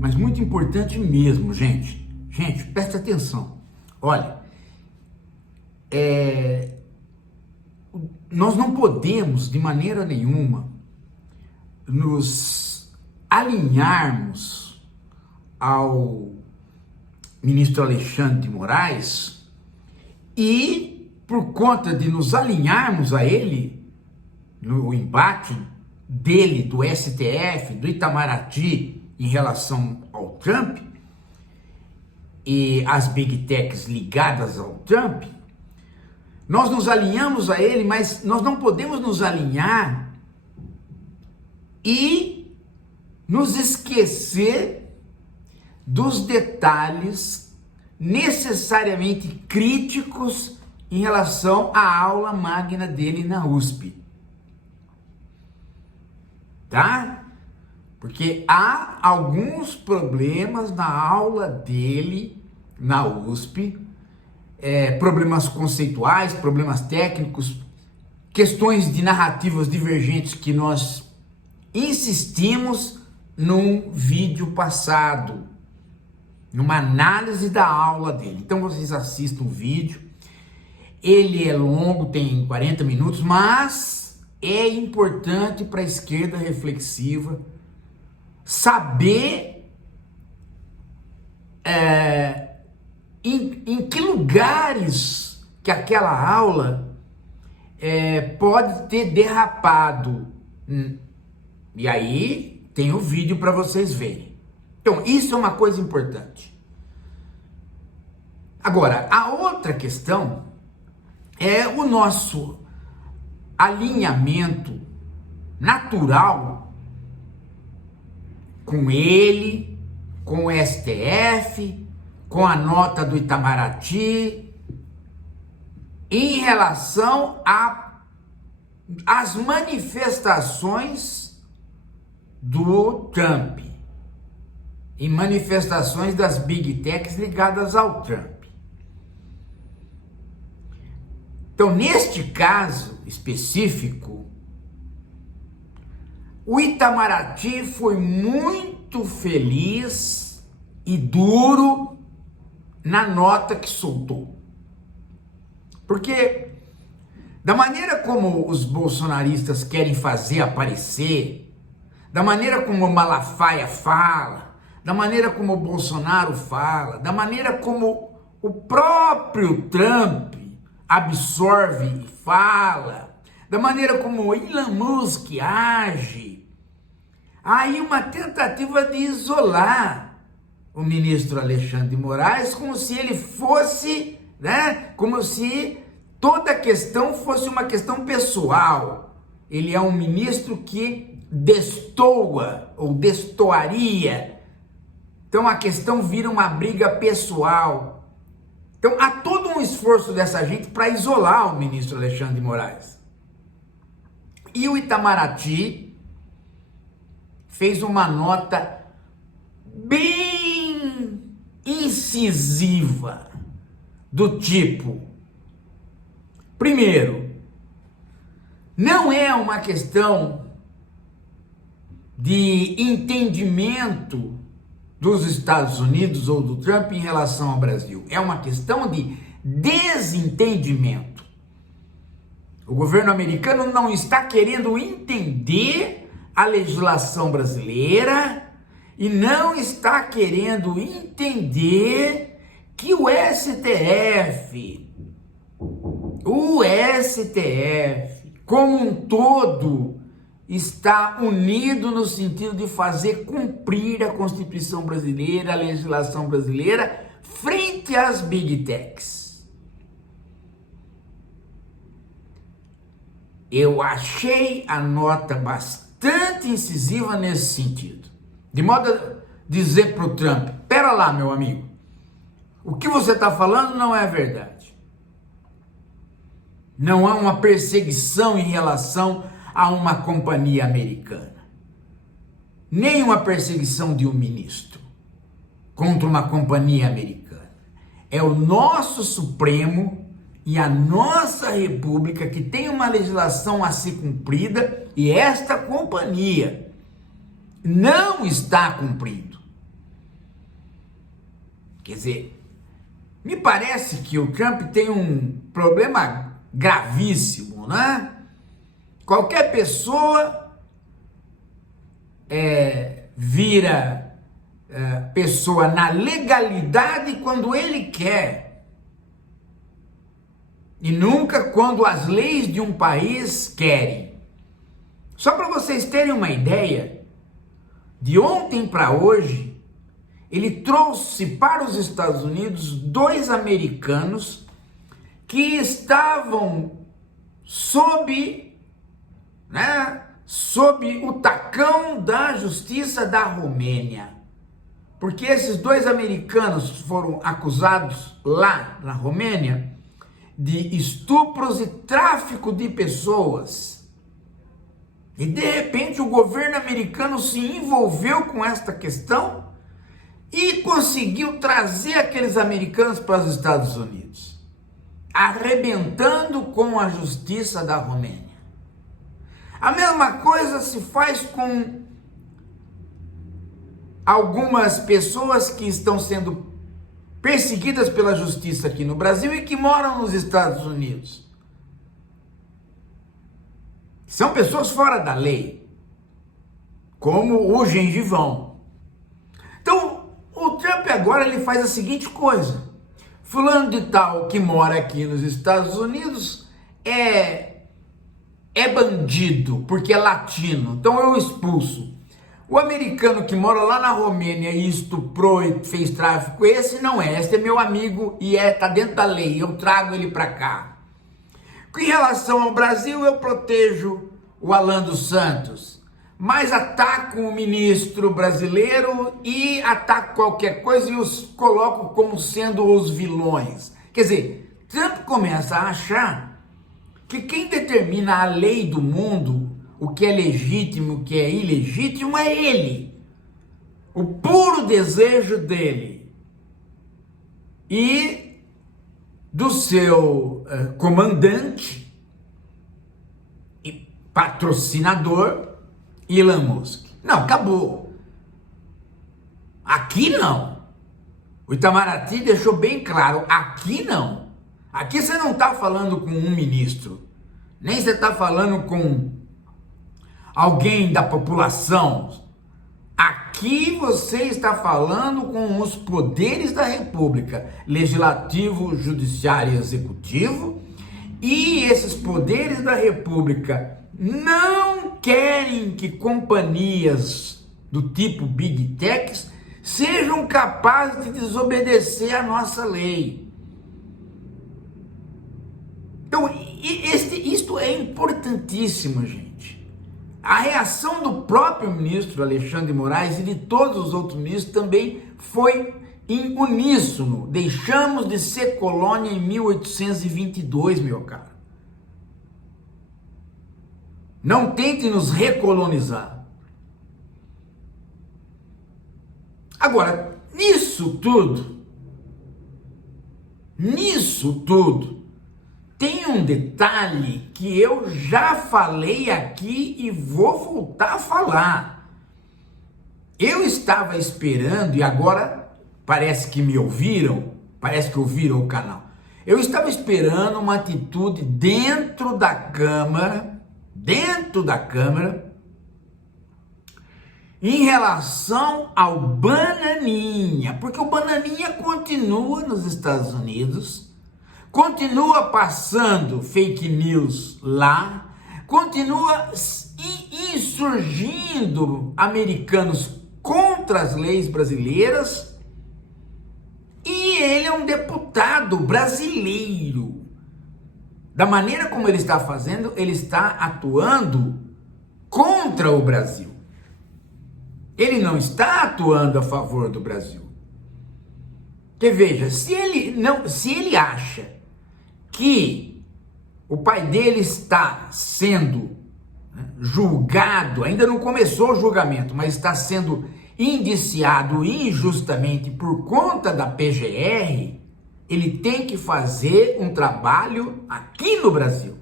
mas muito importante mesmo, gente. Gente, presta atenção. Olha, nós não podemos, de maneira nenhuma, nos alinharmos ao ministro Alexandre de Moraes e, por conta de nos alinharmos a ele, no embate dele, do STF, do Itamaraty, em relação ao Trump, e as Big Techs ligadas ao Trump, nós nos alinhamos a ele, mas nós não podemos nos alinhar e nos esquecer dos detalhes necessariamente críticos em relação à aula magna dele na USP. Tá? Porque há alguns problemas na aula dele na USP, problemas conceituais, problemas técnicos, questões de narrativas divergentes que nós insistimos num vídeo passado, numa análise da aula dele. Então vocês assistam o vídeo, ele é longo, tem 40 minutos, mas é importante para a esquerda reflexiva saber em que lugares que aquela aula pode ter derrapado. E aí tem o vídeo para vocês verem. Então, isso é uma coisa importante. Agora, a outra questão é o nosso alinhamento natural com ele, com o STF, com a nota do Itamaraty, em relação às manifestações do Trump, em manifestações das Big Techs ligadas ao Trump. Então, neste caso específico, o Itamaraty foi muito feliz e duro na nota que soltou. Porque, da maneira como os bolsonaristas querem fazer aparecer, da maneira como o Malafaia fala, da maneira como o Bolsonaro fala, da maneira como o próprio Trump absorve e fala, da maneira como o Elon Musk age, há aí uma tentativa de isolar o ministro Alexandre de Moraes como se ele fosse, como se toda a questão fosse uma questão pessoal. Ele é um ministro que destoa ou destoaria. Então a questão vira uma briga pessoal. Então há todo um esforço dessa gente para isolar o ministro Alexandre de Moraes. E o Itamaraty fez uma nota bem incisiva, do tipo: primeiro, não é uma questão de entendimento dos Estados Unidos ou do Trump em relação ao Brasil, é uma questão de desentendimento. O governo americano não está querendo entender a legislação brasileira e não está querendo entender que o STF, como um todo, está unido no sentido de fazer cumprir a Constituição brasileira, a legislação brasileira, frente às Big Techs. Eu achei a nota bastante incisiva nesse sentido, de modo a dizer para o Trump: pera lá, meu amigo, o que você está falando não é verdade. Não há uma perseguição em relação a uma companhia americana, nem uma perseguição de um ministro contra uma companhia americana. É o nosso Supremo e a nossa República que tem uma legislação a ser cumprida, e esta companhia não está cumprindo. Quer dizer, me parece que o Trump tem um problema gravíssimo, né? Qualquer pessoa vira pessoa na legalidade quando ele quer. E nunca quando as leis de um país querem. Só para vocês terem uma ideia, de ontem para hoje, ele trouxe para os Estados Unidos 2 americanos que estavam sob o tacão da justiça da Romênia. Porque esses 2 americanos foram acusados lá na Romênia de estupros e tráfico de pessoas. E de repente o governo americano se envolveu com esta questão e conseguiu trazer aqueles americanos para os Estados Unidos, arrebentando com a justiça da Romênia. A mesma coisa se faz com algumas pessoas que estão sendo perseguidas pela justiça aqui no Brasil e que moram nos Estados Unidos. São pessoas fora da lei, como o gengivão. Então, o Trump agora ele faz a seguinte coisa: fulano de tal que mora aqui nos Estados Unidos é bandido porque é latino, então eu expulso. O americano que mora lá na Romênia e estuprou e fez tráfico, esse não é, esse é meu amigo e tá dentro da lei, eu trago ele para cá. Em relação ao Brasil, eu protejo o Alan dos Santos, mas ataco o ministro brasileiro e ataco qualquer coisa e os coloco como sendo os vilões. Quer dizer, Trump começa a achar que quem determina a lei do mundo, o que é legítimo, o que é ilegítimo, é ele. O puro desejo dele e do seu comandante e patrocinador, Elon Musk. Não, acabou. Aqui não. O Itamaraty deixou bem claro, aqui não. Aqui você não está falando com um ministro, nem você está falando com alguém da população. Aqui você está falando com os poderes da República, legislativo, judiciário e executivo, e esses poderes da República não querem que companhias do tipo Big Techs sejam capazes de desobedecer a nossa lei. Então, isto é importantíssimo, gente. A reação do próprio ministro Alexandre de Moraes e de todos os outros ministros também foi em uníssono. Deixamos de ser colônia em 1822, meu caro. Não tente nos recolonizar. Agora, nisso tudo, tem um detalhe que eu já falei aqui e vou voltar a falar. Eu estava esperando, e agora parece que me ouviram, parece que ouviram o canal. Eu estava esperando uma atitude dentro da Câmara, em relação ao Bananinha, porque o Bananinha continua nos Estados Unidos, continua passando fake news lá, continua insurgindo americanos contra as leis brasileiras, e ele é um deputado brasileiro. Da maneira como ele está fazendo, ele está atuando contra o Brasil. Ele não está atuando a favor do Brasil. Porque veja, se ele acha que o pai dele está sendo julgado, ainda não começou o julgamento, mas está sendo indiciado injustamente por conta da PGR, ele tem que fazer um trabalho aqui no Brasil.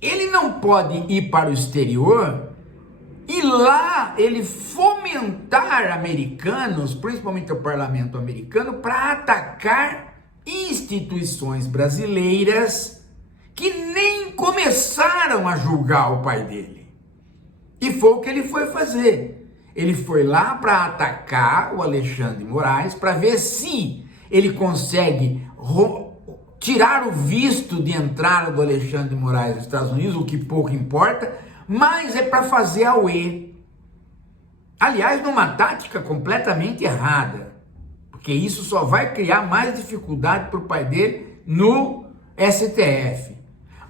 Ele não pode ir para o exterior e lá ele fomentar fomentar americanos, principalmente o parlamento americano, para atacar instituições brasileiras que nem começaram a julgar o pai dele. E foi o que ele foi fazer. Ele foi lá para atacar o Alexandre de Moraes, para ver se ele consegue tirar o visto de entrada do Alexandre de Moraes nos Estados Unidos, o que pouco importa, mas é para fazer auê. Aliás, numa tática completamente errada, porque isso só vai criar mais dificuldade para o pai dele no STF.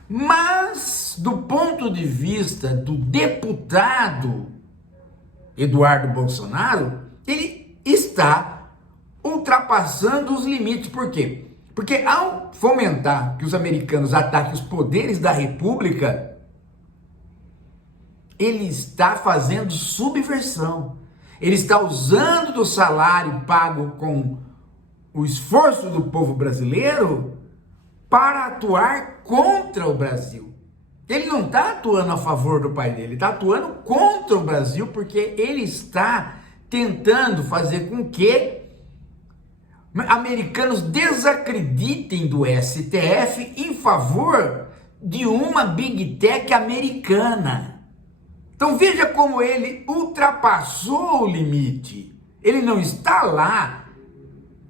Mas, do ponto de vista do deputado Eduardo Bolsonaro, ele está ultrapassando os limites. Por quê? Porque ao fomentar que os americanos ataquem os poderes da República, ele está fazendo subversão. Ele está usando do salário pago com o esforço do povo brasileiro para atuar contra o Brasil. Ele não está atuando a favor do pai dele, ele está atuando contra o Brasil, porque ele está tentando fazer com que americanos desacreditem do STF em favor de uma Big Tech americana. Então veja como ele ultrapassou o limite. Ele não está lá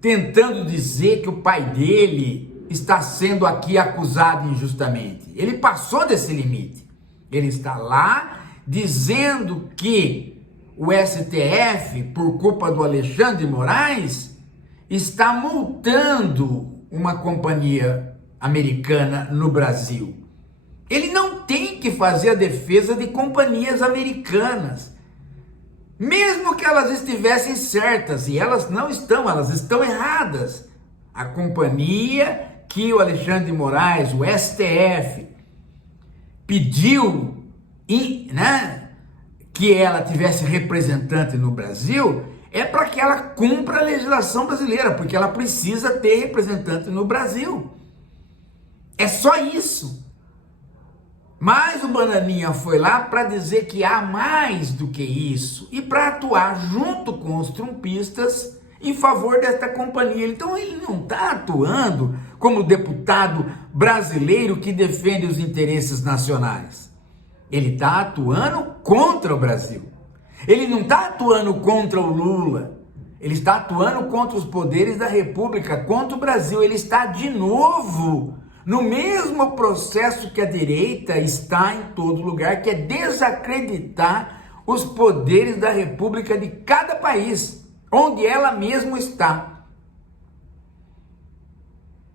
tentando dizer que o pai dele está sendo aqui acusado injustamente. Ele passou desse limite. Ele está lá dizendo que o STF, por culpa do Alexandre de Moraes, está multando uma companhia americana no Brasil. Ele não tem que fazer a defesa de companhias americanas, mesmo que elas estivessem certas, e elas não estão, elas estão erradas. A companhia que o Alexandre de Moraes, o STF, pediu que ela tivesse representante no Brasil, é para que ela cumpra a legislação brasileira, porque ela precisa ter representante no Brasil. É só isso. Mas o Bananinha foi lá para dizer que há mais do que isso e para atuar junto com os trumpistas em favor desta companhia. Então ele não está atuando como deputado brasileiro que defende os interesses nacionais. Ele está atuando contra o Brasil. Ele não está atuando contra o Lula. Ele está atuando contra os poderes da República, contra o Brasil. Ele está de novo no mesmo processo que a direita está em todo lugar, que é desacreditar os poderes da República de cada país, onde ela mesma está.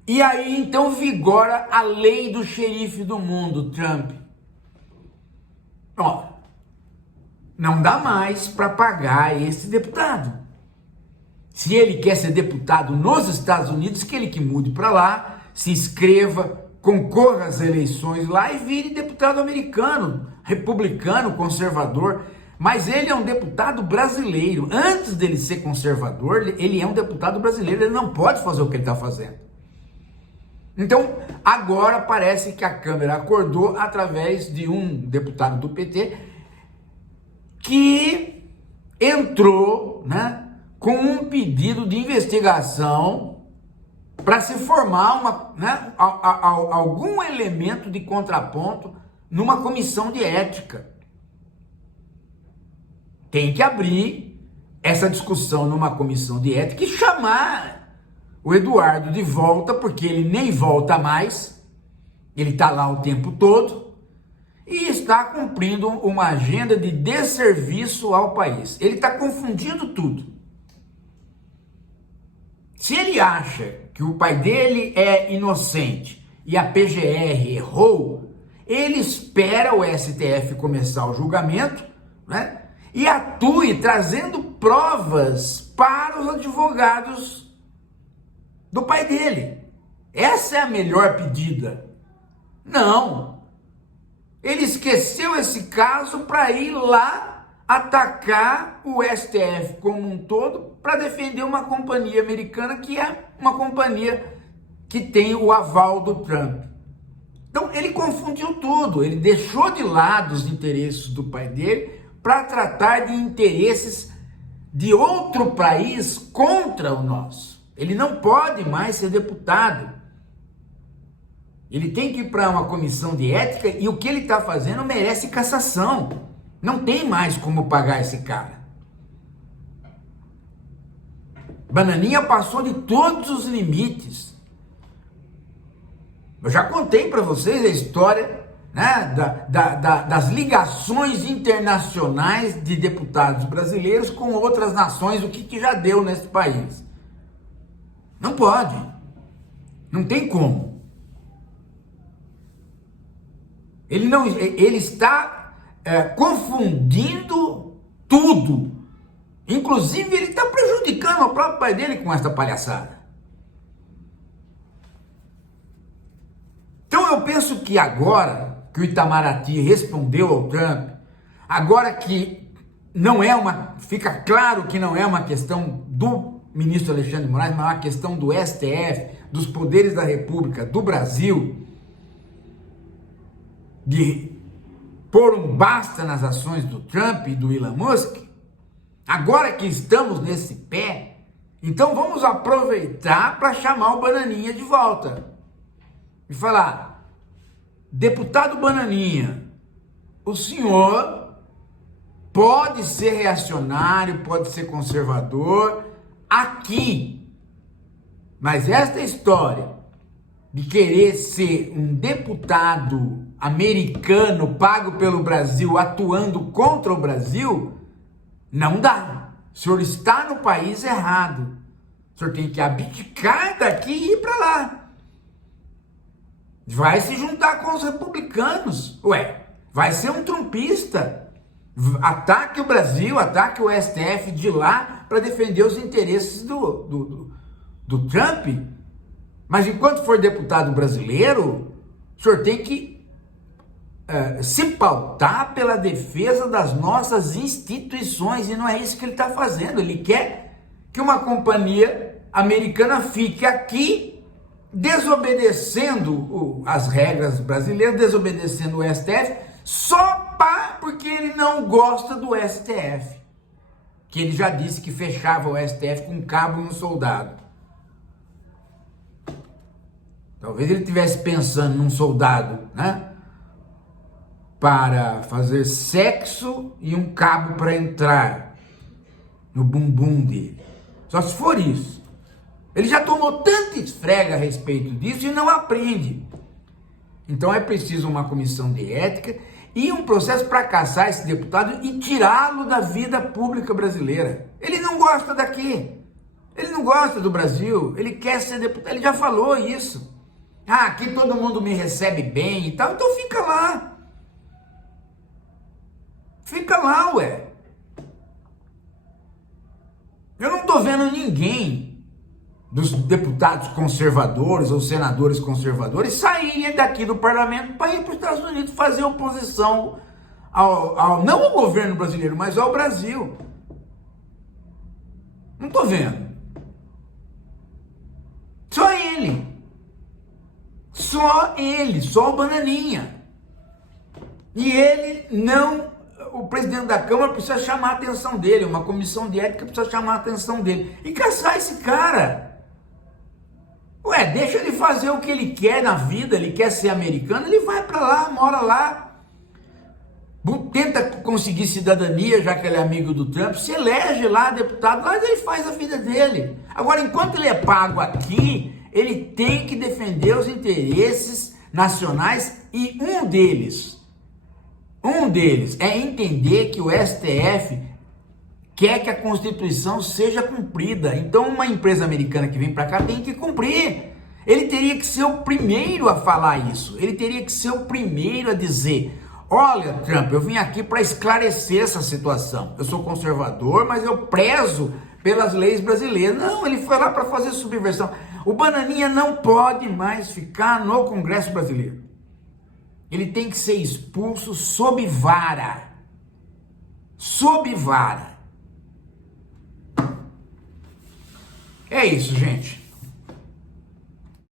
E aí então vigora a lei do xerife do mundo, Trump. Ó, não dá mais para pagar esse deputado. Se ele quer ser deputado nos Estados Unidos, que ele que mude para lá, se inscreva, concorra às eleições lá e vire deputado americano, republicano, conservador. Mas ele é um deputado brasileiro. Antes dele ser conservador, ele é um deputado brasileiro. Ele não pode fazer o que ele está fazendo. Então, agora parece que a Câmara acordou através de um deputado do PT que entrou, com um pedido de investigação para se formar algum elemento de contraponto numa comissão de ética. Tem que abrir essa discussão numa comissão de ética e chamar o Eduardo de volta, porque ele nem volta mais, ele está lá o tempo todo e está cumprindo uma agenda de desserviço ao país. Ele está confundindo tudo. Se ele acha que o pai dele é inocente e a PGR errou, ele espera o STF começar o julgamento, e atue trazendo provas para os advogados do pai dele. Essa é a melhor pedida. Não. Ele esqueceu esse caso para ir lá atacar o STF como um todo para defender uma companhia americana que é uma companhia que tem o aval do Trump. Então ele confundiu tudo, ele deixou de lado os interesses do pai dele para tratar de interesses de outro país contra o nosso. Ele não pode mais ser deputado. Ele tem que ir para uma comissão de ética e o que ele está fazendo merece cassação. Não tem mais como pagar esse cara. Bananinha passou de todos os limites. Eu já contei para vocês a história, né, das ligações internacionais de deputados brasileiros com outras nações, o que já deu nesse país. Não pode. Não tem como. Ele está confundindo tudo. Inclusive, ele está prejudicando o próprio pai dele com essa palhaçada. Então eu penso que agora que o Itamaraty respondeu ao Trump, agora que fica claro que não é uma questão do ministro Alexandre de Moraes, mas uma questão do STF, dos poderes da República do Brasil, de pôr um basta nas ações do Trump e do Elon Musk, agora que estamos nesse pé, então vamos aproveitar para chamar o Bananinha de volta e falar: deputado Bananinha, o senhor pode ser reacionário, pode ser conservador aqui, mas esta história de querer ser um deputado americano pago pelo Brasil, atuando contra o Brasil, não dá. O senhor está no país errado. O senhor tem que abdicar daqui e ir para lá. Vai se juntar com os republicanos. Ué, vai ser um trumpista. Ataque o Brasil, ataque o STF de lá para defender os interesses do Trump. Mas enquanto for deputado brasileiro, o senhor tem que se pautar pela defesa das nossas instituições, e não é isso que ele está fazendo. Ele quer que uma companhia americana fique aqui desobedecendo as regras brasileiras, desobedecendo o STF, porque ele não gosta do STF, que ele já disse que fechava o STF com um cabo e um soldado. Talvez ele estivesse pensando num soldado, né, para fazer sexo e um cabo para entrar no bumbum dele. Só se for isso. Ele já tomou tanta esfrega a respeito disso e não aprende. Então é preciso uma comissão de ética e um processo para caçar esse deputado e tirá-lo da vida pública brasileira. Ele não gosta daqui. Ele não gosta do Brasil. Ele quer ser deputado. Ele já falou isso. Ah, aqui todo mundo me recebe bem e tal. Então fica lá. Fica lá, ué. Eu não tô vendo ninguém dos deputados conservadores ou senadores conservadores saírem daqui do parlamento para ir para os Estados Unidos fazer oposição não ao governo brasileiro, mas ao Brasil. Não tô vendo. Só ele, só o Bananinha. E ele não... O presidente da Câmara precisa chamar a atenção dele, uma comissão de ética precisa chamar a atenção dele e caçar esse cara. Ué, deixa ele fazer o que ele quer na vida, ele quer ser americano, ele vai para lá, mora lá, tenta conseguir cidadania, já que ele é amigo do Trump, se elege lá deputado, lá ele faz a vida dele. Agora, enquanto ele é pago aqui, ele tem que defender os interesses nacionais e um deles é entender que o STF quer que a Constituição seja cumprida. Então uma empresa americana que vem para cá tem que cumprir. Ele teria que ser o primeiro a falar isso. Ele teria que ser o primeiro a dizer: olha, Trump, eu vim aqui para esclarecer essa situação. Eu sou conservador, mas eu prezo pelas leis brasileiras. Não, ele foi lá para fazer subversão. O Bananinha não pode mais ficar no Congresso brasileiro. Ele tem que ser expulso sob vara. Sob vara. É isso, gente.